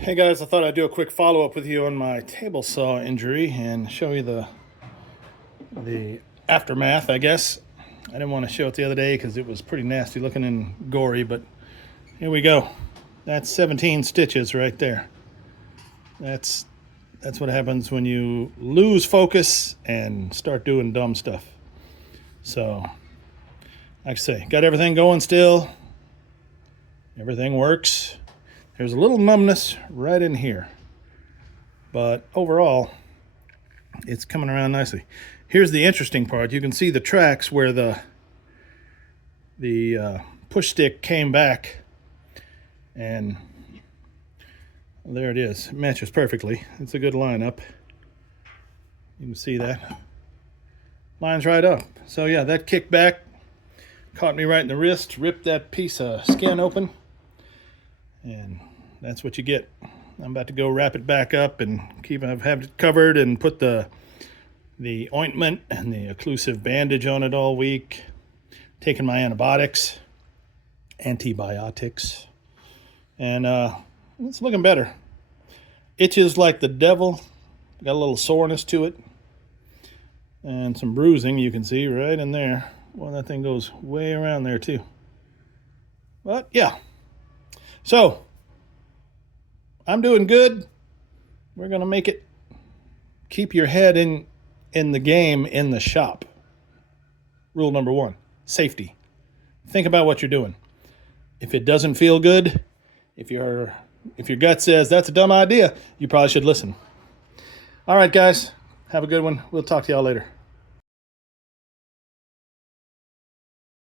Hey guys, I thought I'd do a quick follow-up with you on my table saw injury and show you the aftermath, I guess. I didn't want to show it the other day because it was pretty nasty looking and gory, but here we go. That's 17 stitches right there. That's what happens when you lose focus and start doing dumb stuff. So, like I say, got everything going still. Everything works. There's a little numbness right in here, but overall, it's coming around nicely. Here's the interesting part. You can see the tracks where the push stick came back, and there it is. It matches perfectly. It's a good lineup. You can see that. Lines right up. So yeah, that kicked back, caught me right in the wrist, ripped that piece of skin open, and that's what you get. I'm about to go wrap it back up and have it covered and put the ointment and the occlusive bandage on it all week. Taking my antibiotics, and it's looking better. Itches like the devil. Got a little soreness to it and some bruising, you can see right in there. Well, that thing goes way around there too. But yeah, so I'm doing good. We're gonna make it. Keep your head in the game, in the shop. Rule number 1, safety. Think about what you're doing. If it doesn't feel good, if your gut says that's a dumb idea, you probably should listen. All right, guys, have a good one. We'll talk to y'all later.